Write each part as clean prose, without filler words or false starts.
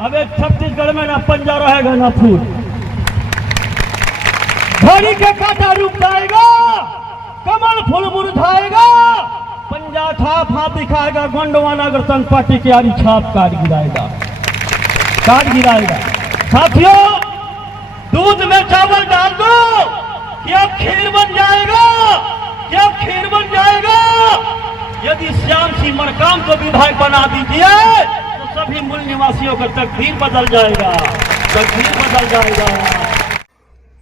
अबे छत्तीसगढ़ में ना पंजा रहेगा ना फूल, घड़ी के कांटा रुक जाएगा, कमल फूल मुरझाएगा, पंजा छाप हाथ दिखाएगा, गोंडवाना अगर संघ पार्टी की आरी छाप काट गिराएगा। साथियों, दूध में चावल डाल दो क्या खीर बन जाएगा, क्या खीर बन जाएगा। यदि श्याम सिंह मरकाम को विधायक बना दीजिए तो सभी मूल निवासियों का तकदीर बदल जाएगा, तकदीर बदल जाएगा।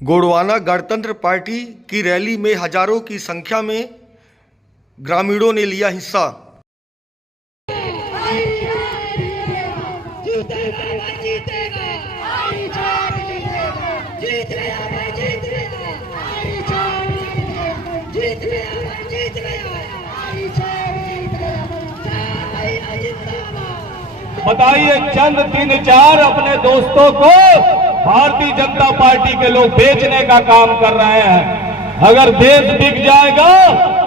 गोंडवाना गणतंत्र पार्टी की रैली में हजारों की संख्या में ग्रामीणों ने लिया हिस्सा। बताइए, चंद 3-4 अपने दोस्तों को भारतीय जनता पार्टी के लोग बेचने का काम कर रहे हैं। अगर देश बिक जाएगा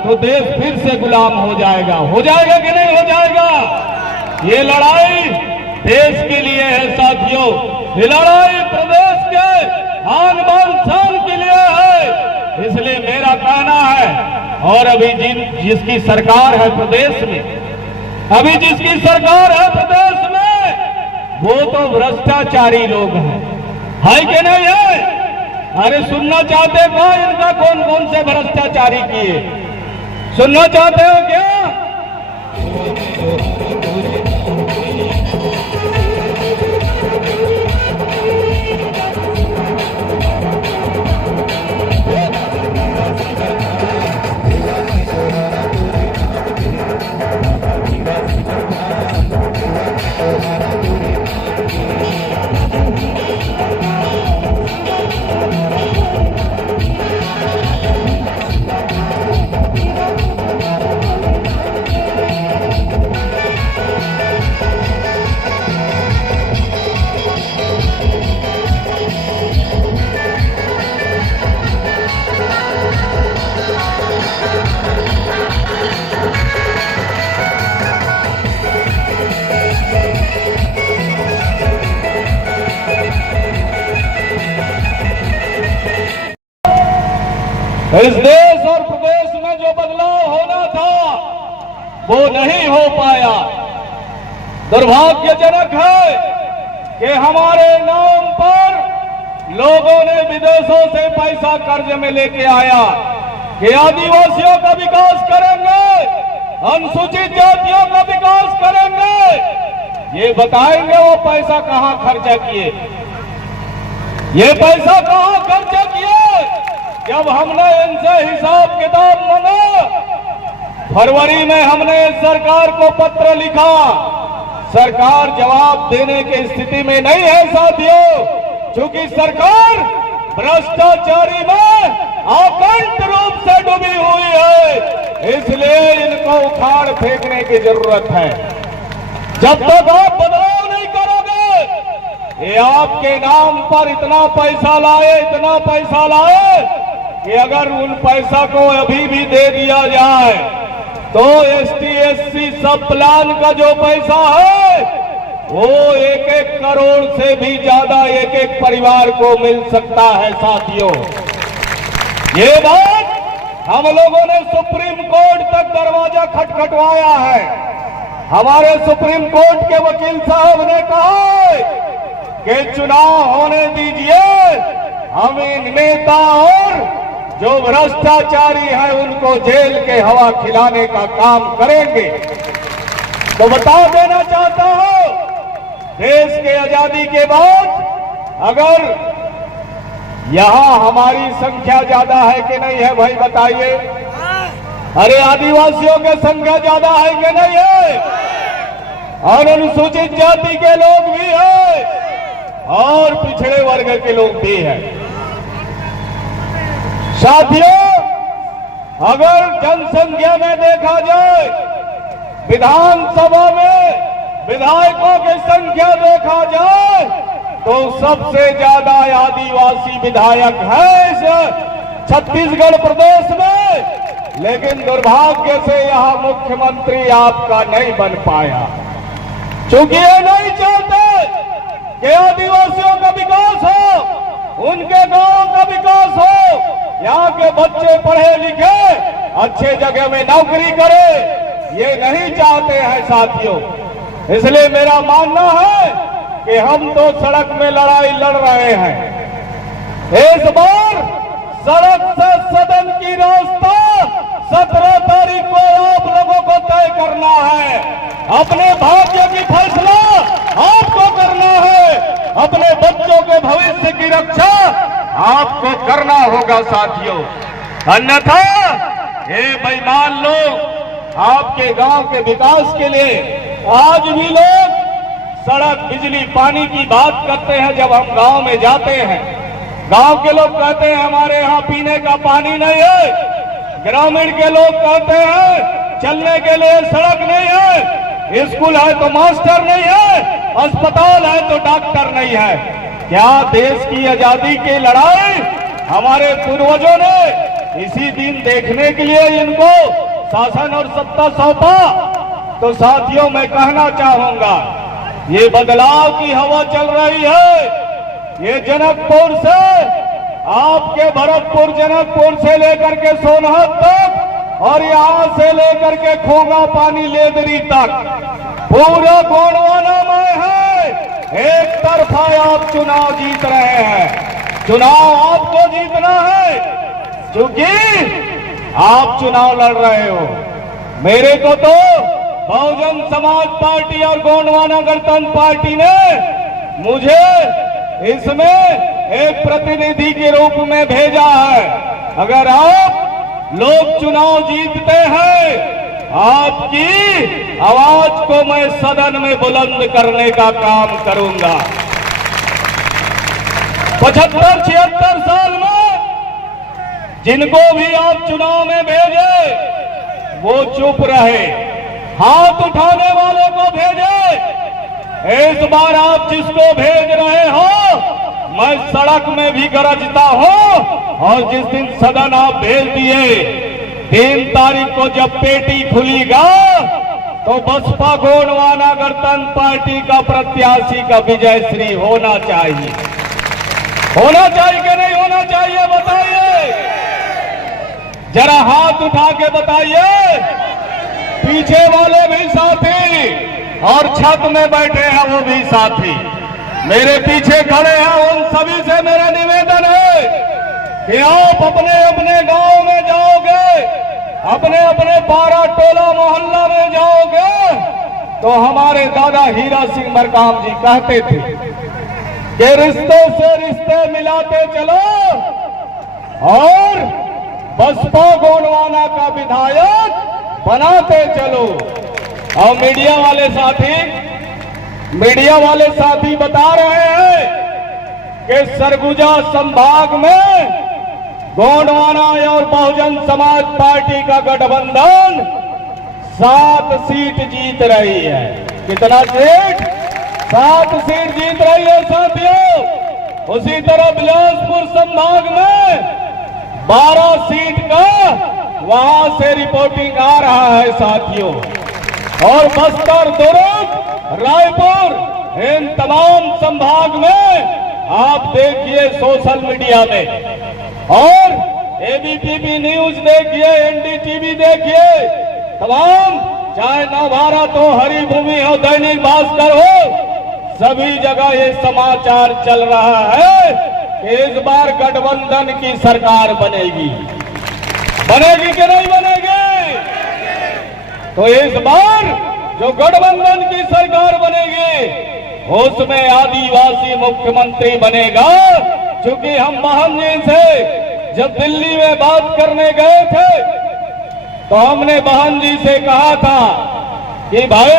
तो देश फिर से गुलाम हो जाएगा कि नहीं हो जाएगा। ये लड़ाई देश के लिए है साथियों, ये लड़ाई प्रदेश के आन बान शान के लिए है। इसलिए मेरा कहना है, और अभी जिसकी सरकार है प्रदेश में, अभी जिसकी सरकार है प्रदेश में, वो तो भ्रष्टाचारी लोग हैं, है कि नहीं है। अरे सुनना चाहते हो इनका कौन कौन से भ्रष्टाचारी किए, सुनना चाहते हो क्या? इस देश और प्रदेश में जो बदलाव होना था वो नहीं हो पाया। दुर्भाग्यजनक है कि हमारे नाम पर लोगों ने विदेशों से पैसा कर्ज में लेके आया कि आदिवासियों का विकास करेंगे, अनुसूचित जातियों का विकास करेंगे। ये बताएंगे वो पैसा कहां खर्चा किए, ये पैसा कहां खर्चा किए। जब हमने इनसे हिसाब किताब मांगा, फरवरी में हमने सरकार को पत्र लिखा, सरकार जवाब देने की स्थिति में नहीं है साथियों, क्योंकि सरकार भ्रष्टाचारी में अखंड रूप से डूबी हुई है। इसलिए इनको उखाड़ फेंकने की जरूरत है। जब तक आप बदलाव नहीं करोगे, ये आपके नाम पर इतना पैसा लाए कि अगर उन पैसा को अभी भी दे दिया जाए तो ST/SC सब प्लान का जो पैसा है वो 1-1 करोड़ से भी ज्यादा एक परिवार को मिल सकता है साथियों। ये बात हम लोगों ने सुप्रीम कोर्ट तक दरवाजा खटखटवाया है। हमारे सुप्रीम कोर्ट के वकील साहब ने कहा है कि चुनाव होने दीजिए, हम इन नेता और जो भ्रष्टाचारी है उनको जेल के हवा खिलाने का काम करेंगे। तो बता देना चाहता हूं, देश के आजादी के बाद अगर यहां हमारी संख्या ज्यादा है कि नहीं है भाई बताइए? अरे आदिवासियों की संख्या ज्यादा है कि नहीं है? और अनुसूचित जाति के लोग भी हैं और पिछड़े वर्ग के लोग भी हैं। साथियों, अगर जनसंख्या में देखा जाए, विधानसभा में विधायकों की संख्या देखा जाए तो सबसे ज्यादा आदिवासी विधायक है इस छत्तीसगढ़ प्रदेश में। लेकिन दुर्भाग्य से यहां मुख्यमंत्री आपका नहीं बन पाया, क्योंकि ये नहीं चाहते कि आदिवासियों का विकास हो, उनके गांव का विकास हो, यहाँ के बच्चे पढ़े लिखे अच्छे जगह में नौकरी करे, ये नहीं चाहते हैं साथियों। इसलिए मेरा मानना है कि हम तो सड़क में लड़ाई लड़ रहे हैं। इस बार सड़क से सदन की रास्ता 17 तारीख को आप लोगों को तय करना है। अपने भाग्य की फैसला आपको करना है। अपने बच्चों के भविष्य की रक्षा आपको करना होगा साथियों। अन्यथा ये बेईमान लोग आपके गांव के विकास के लिए आज भी लोग सड़क, बिजली, पानी की बात करते हैं। जब हम गांव में जाते हैं, गांव के लोग कहते हैं हमारे यहाँ पीने का पानी नहीं है। ग्रामीण के लोग कहते हैं चलने के लिए सड़क नहीं है, स्कूल है तो मास्टर नहीं है, अस्पताल है तो डॉक्टर नहीं है। क्या देश की आजादी की लड़ाई हमारे पूर्वजों ने इसी दिन देखने के लिए इनको शासन और सत्ता सौंपा? तो साथियों, मैं कहना चाहूंगा, ये बदलाव की हवा चल रही है। ये जनकपुर से, आपके भरतपुर जनकपुर से लेकर के सोनहत तक और यहां से लेकर के खोगा पानी लेदरी तक पूरा गोंडवाना में है। एक तरफा आप चुनाव जीत रहे हैं। चुनाव आपको जीतना है क्योंकि आप चुनाव लड़ रहे हो। मेरे को तो बहुजन समाज पार्टी और गोंडवाना गणतंत्र पार्टी ने मुझे इसमें एक प्रतिनिधि के रूप में भेजा है। अगर आप लोग चुनाव जीतते हैं, आपकी आवाज को मैं सदन में बुलंद करने का काम करूंगा। 75-76 साल में जिनको भी आप चुनाव में भेजे वो चुप रहे, हाथ उठाने वाले को भेजे। इस बार आप जिसको भेज रहे हो, मैं सड़क में भी गरजता हूं। और जिस दिन सदन आप भेज दिए, 3 तारीख को जब पेटी खुलेगा तो बसपा गोंडवाना गणतंत्र पार्टी का प्रत्याशी का विजय श्री होना चाहिए। होना चाहिए कि नहीं होना चाहिए, बताइए जरा, हाथ उठा के बताइए। पीछे वाले भी साथी और छत में बैठे हैं वो भी साथी, मेरे पीछे खड़े हैं, उन सभी से मेरा निवेदन है कि आप अपने अपने गांव में जाओगे, अपने अपने पारा टोला मोहल्ला में जाओगे तो हमारे दादा हीरा सिंह मरकाम जी कहते थे कि रिश्ते से रिश्ते मिलाते चलो और बसपा गोंडवाना का विधायक बनाते चलो। और मीडिया वाले साथी बता रहे हैं कि सरगुजा संभाग में गोंडवाना और बहुजन समाज पार्टी का गठबंधन 7 सीट जीत रही है। कितना सीट? 7 सीट जीत रही है साथियों। उसी तरह बिलासपुर संभाग में 12 सीट का वहां से रिपोर्टिंग आ रहा है साथियों। और बस्तर, दुर्ग, रायपुर, इन तमाम संभाग में आप देखिए सोशल मीडिया में, और एबीपी न्यूज देखिए, एनडीटीवी देखिए, तमाम चाहे नवभारत हो, हरिभूमि हो, दैनिक भास्कर हो, सभी जगह ये समाचार चल रहा है कि इस बार गठबंधन की सरकार बनेगी। बनेगी कि नहीं बनेगी? तो इस बार जो गठबंधन की सरकार बनेगी उसमें आदिवासी मुख्यमंत्री बनेगा। क्योंकि हम महन जी से जब दिल्ली में बात करने गए थे तो हमने बहन जी से कहा था कि भाई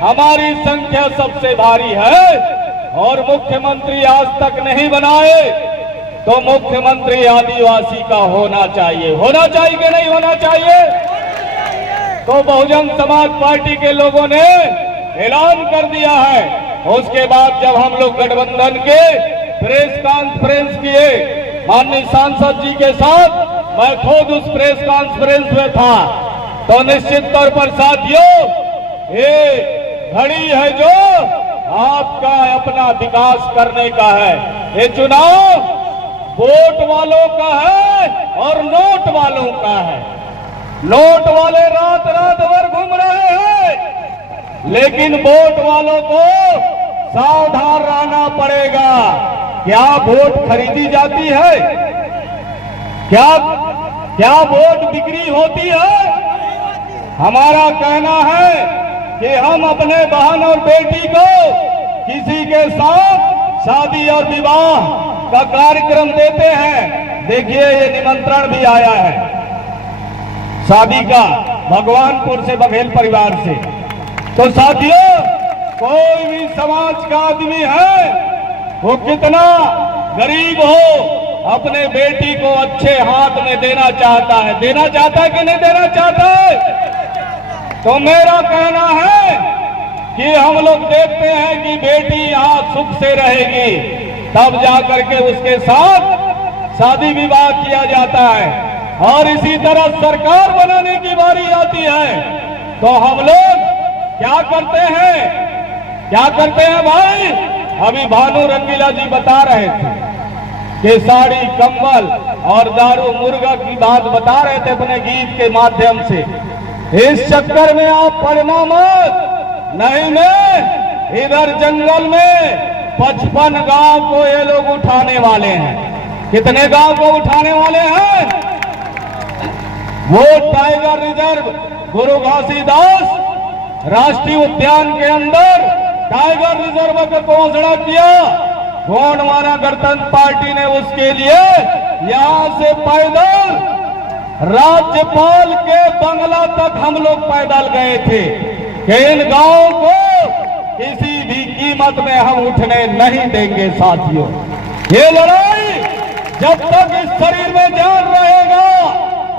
हमारी संख्या सबसे भारी है और मुख्यमंत्री आज तक नहीं बनाए, तो मुख्यमंत्री आदिवासी का होना चाहिए। होना चाहिए कि नहीं होना चाहिए? तो बहुजन समाज पार्टी के लोगों ने ऐलान कर दिया है। उसके बाद जब हम लोग गठबंधन के प्रेस कॉन्फ्रेंस किए माननीय सांसद जी के साथ, मैं खुद उस प्रेस कॉन्फ्रेंस में था, तो निश्चित तौर पर साथियों ये घड़ी है जो आपका अपना विकास करने का है। ये चुनाव वोट वालों का है और नोट वालों का है। नोट वाले रात रात भर घूम रहे हैं, लेकिन वोट वालों को सावधान रहना पड़ेगा। क्या वोट खरीदी जाती है? क्या वोट बिक्री होती है? हमारा कहना है कि हम अपने बहन और बेटी को किसी के साथ शादी और विवाह का कार्यक्रम देते हैं। देखिए, ये निमंत्रण भी आया है शादी का भगवानपुर से, बघेल परिवार से। तो साथियों, कोई भी समाज का आदमी है, वो कितना गरीब हो, अपने बेटी को अच्छे हाथ में देना चाहता है। देना चाहता है कि नहीं देना चाहता है? तो मेरा कहना है कि हम लोग देखते हैं कि बेटी यहाँ सुख से रहेगी, तब जाकर के उसके साथ शादी विवाह किया जाता है। और इसी तरह सरकार बनाने की बारी आती है तो हम लोग क्या करते हैं भाई? अभी भानु रंगीला जी बता रहे थे कि साड़ी, कंबल और दारू मुर्गा की बात बता रहे थे अपने गीत के माध्यम से। इस चक्कर में आप पढ़ना मत। नहीं में इधर जंगल में 55 गांव को ये लोग उठाने वाले हैं। कितने गांव को उठाने वाले हैं? वो टाइगर रिजर्व गुरु घासीदास राष्ट्रीय उद्यान के अंदर टाइगर रिजर्व का घोषणा किया। गोंडवाना गणतंत्र पार्टी ने उसके लिए यहां से पैदल राज्यपाल के बंगला तक हम लोग पैदल गए थे कि इन गांवों को किसी भी कीमत में हम उठने नहीं देंगे। साथियों, ये लड़ाई जब तक इस शरीर में जान रहेगा,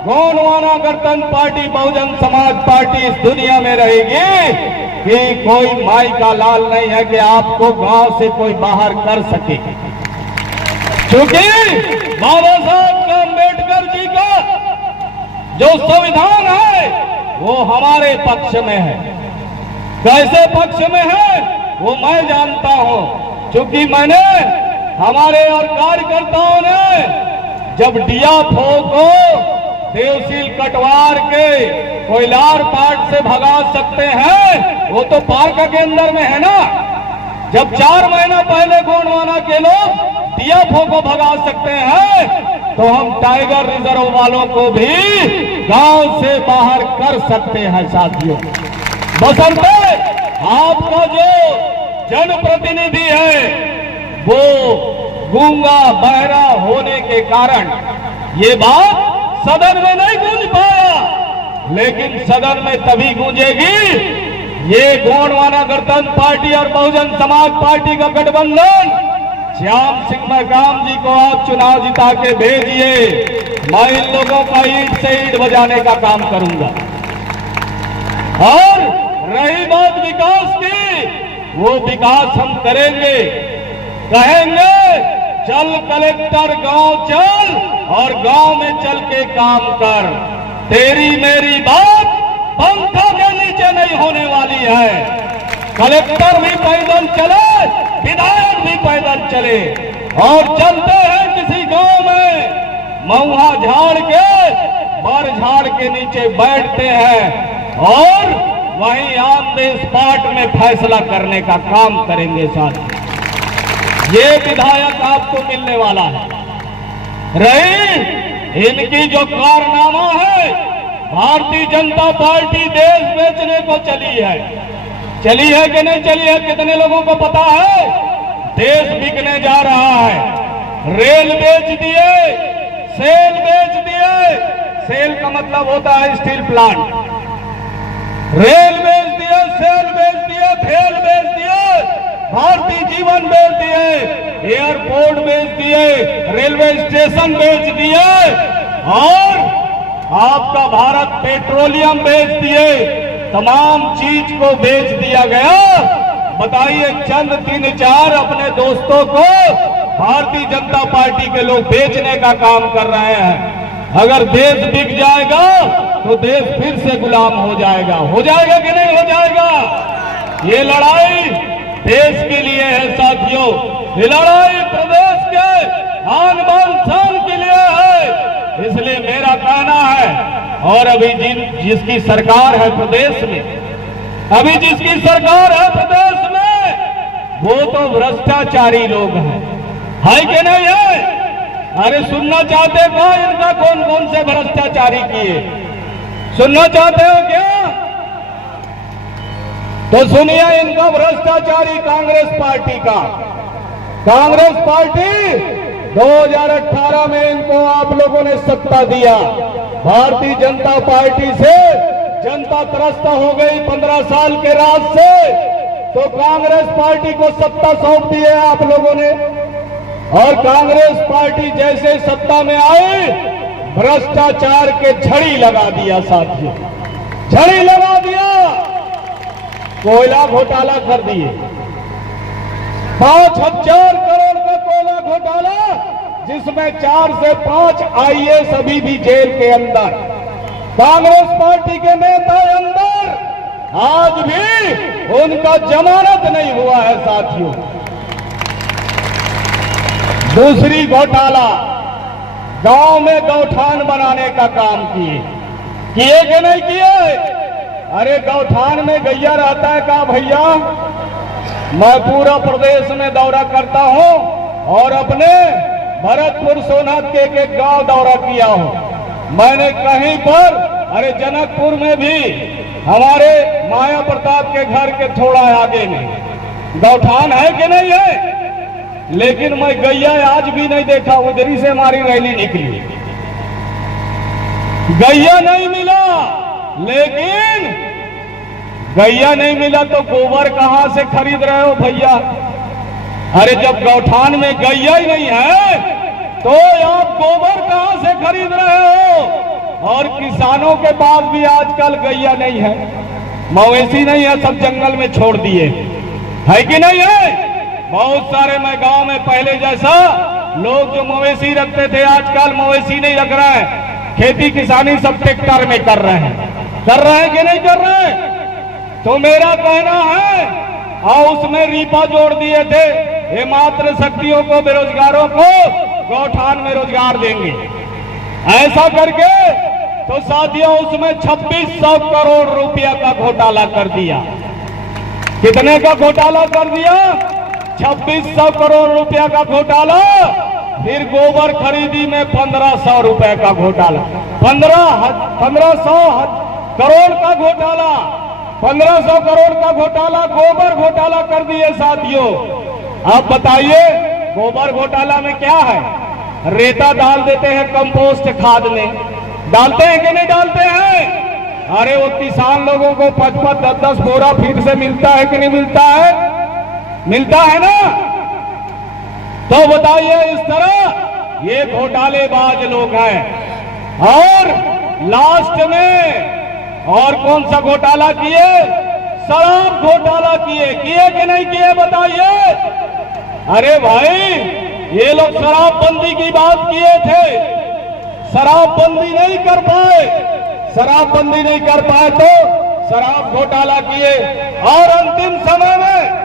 गोंडवाना गणतंत्र पार्टी, बहुजन समाज पार्टी इस दुनिया में रहेगी कि कोई माई का लाल नहीं है कि आपको गांव से कोई बाहर कर सके। क्योंकि बाबा साहब अम्बेडकर जी का जो संविधान है वो हमारे पक्ष में है। कैसे पक्ष में है वो मैं जानता हूं, क्योंकि मैंने, हमारे और कार्यकर्ताओं ने जब DFO को देवसील कटवार के कोयलार पाट से भगा सकते हैं, वो तो पार्क के अंदर में है ना। जब 4 महीना पहले गोंडवाना के लोग DFO को भगा सकते हैं, तो हम टाइगर रिजर्व वालों को भी गांव से बाहर कर सकते हैं। साथियों, बसंते आपका जो जनप्रतिनिधि है वो गूंगा बहरा होने के कारण ये बात सदन में नहीं गूंज पाया, लेकिन सदन में तभी गूंजेगी ये गोंडवाना गणतंत्र पार्टी और बहुजन समाज पार्टी का गठबंधन। श्याम सिंह मरकाम जी को आप चुनाव जिता के भेजिए, मैं इन लोगों का ईंट से ईंट बजाने का काम करूंगा। और रही बात विकास की, वो विकास हम करेंगे। कहेंगे चल कलेक्टर गांव चल और गांव में चल के काम कर। तेरी मेरी बात पंखा के नीचे नहीं होने वाली है। कलेक्टर भी पैदल चले, विधायक भी पैदल चले, और चलते हैं किसी गांव में महुआ झाड़ के, बर झाड़ के नीचे बैठते हैं और वहीं आमने स्पॉट में फैसला करने का काम करेंगे। साथ ये विधायक आपको मिलने वाला है। रही इनकी जो कारनामा है, भारतीय जनता पार्टी देश बेचने को चली है कि नहीं चली है? कितने लोगों को पता है? देश बिकने जा रहा है। रेल बेच दिए, सेल बेच दिए। सेल का मतलब होता है स्टील प्लांट। रेल बेच दिए, सेल बेच दिए, भेल बेच दिए, भारतीय जीवन बेच दिए, एयरपोर्ट बेच दिए, रेलवे स्टेशन बेच दिए, और आपका भारत पेट्रोलियम बेच दिए। तमाम चीज को बेच दिया गया। बताइए, चंद 3-4 अपने दोस्तों को भारतीय जनता पार्टी के लोग बेचने का काम कर रहे हैं। अगर देश बिक जाएगा तो देश फिर से गुलाम हो जाएगा। हो जाएगा कि नहीं हो जाएगा? ये लड़ाई देश के लिए है साथियों, ये लड़ाई प्रदेश के आन बान शान के लिए है। इसलिए मेरा कहना है, और अभी जिसकी सरकार है प्रदेश में, अभी जिसकी सरकार है प्रदेश में, वो तो भ्रष्टाचारी लोग हैं, है कि नहीं है? अरे सुनना चाहते हो इनका कौन कौन से भ्रष्टाचारी किए? सुनना चाहते हो क्या? तो सुनिए इनका भ्रष्टाचारी कांग्रेस पार्टी का। कांग्रेस पार्टी 2018 में इनको आप लोगों ने सत्ता दिया। भारतीय जनता पार्टी से जनता त्रस्त हो गई 15 साल के राज से, तो कांग्रेस पार्टी को सत्ता सौंप दी है आप लोगों ने। और कांग्रेस पार्टी जैसे सत्ता में आई, भ्रष्टाचार के झड़ी लगा दिया साथियों, झड़ी लगा दिया। कोयला घोटाला कर दिए, 5000 करोड़ का कोयला घोटाला, जिसमें 4 से 5 आईएएस अभी भी जेल के अंदर, कांग्रेस पार्टी के नेता अंदर, आज भी उनका जमानत नहीं हुआ है साथियों। दूसरी घोटाला, गांव में गौठान बनाने का काम किए कि नहीं किए? अरे गौठान में गैया रहता है का भैया? मैं पूरा प्रदेश में दौरा करता हूं और अपने भरतपुर सोनहत के एक गांव दौरा किया हूं। मैंने कहीं पर, अरे जनकपुर में भी हमारे माया प्रताप के घर के थोड़ा आगे में गौठान है कि नहीं है? लेकिन मैं गैया आज भी नहीं देखा, उधरी से हमारी रैली निकली, गैया नहीं मिला। लेकिन गैया नहीं मिला तो गोबर कहां से खरीद रहे हो भैया? अरे जब गौठान में गैया ही नहीं है तो आप गोबर कहां से खरीद रहे हो? और किसानों के पास भी आजकल गैया नहीं है, मवेशी नहीं है, सब जंगल में छोड़ दिए, है कि नहीं है? बहुत सारे मैं गांव में पहले जैसा लोग जो मवेशी रखते थे, आजकल मवेशी नहीं रख रहे हैं, खेती किसानी सब ट्रैक्टर में कर रहे हैं कि नहीं कर रहे हैं? तो मेरा कहना है, और उसमें रीपा जोड़ दिए थे, ये मात्र शक्तियों को, बेरोजगारों को गौठान में रोजगार देंगे, ऐसा करके तो साथियों उसमें 2600 करोड़ रुपया का घोटाला कर दिया। कितने का घोटाला कर दिया? 2600 करोड़ रुपया का घोटाला। फिर गोबर खरीदी में 1500 रुपए का घोटाला, 1500 करोड़ का घोटाला, 1500 करोड़ का घोटाला, गोबर घोटाला कर दिए साथियों। अब बताइए गोबर घोटाला में क्या है? रेता डाल देते हैं कंपोस्ट खाद में, डालते हैं कि नहीं डालते हैं? अरे वो किसान लोगों को 5-5, 10-10 बोरा फिर से मिलता है कि नहीं मिलता है? मिलता है ना? तो बताइए, इस तरह ये घोटालेबाज लोग हैं। और लास्ट में और कौन सा घोटाला किए? शराब घोटाला किए कि नहीं किए बताइए? अरे भाई, ये लोग शराबबंदी की बात किए थे, शराबबंदी नहीं कर पाए, शराबबंदी नहीं कर पाए तो शराब घोटाला किए। और अंतिम समय में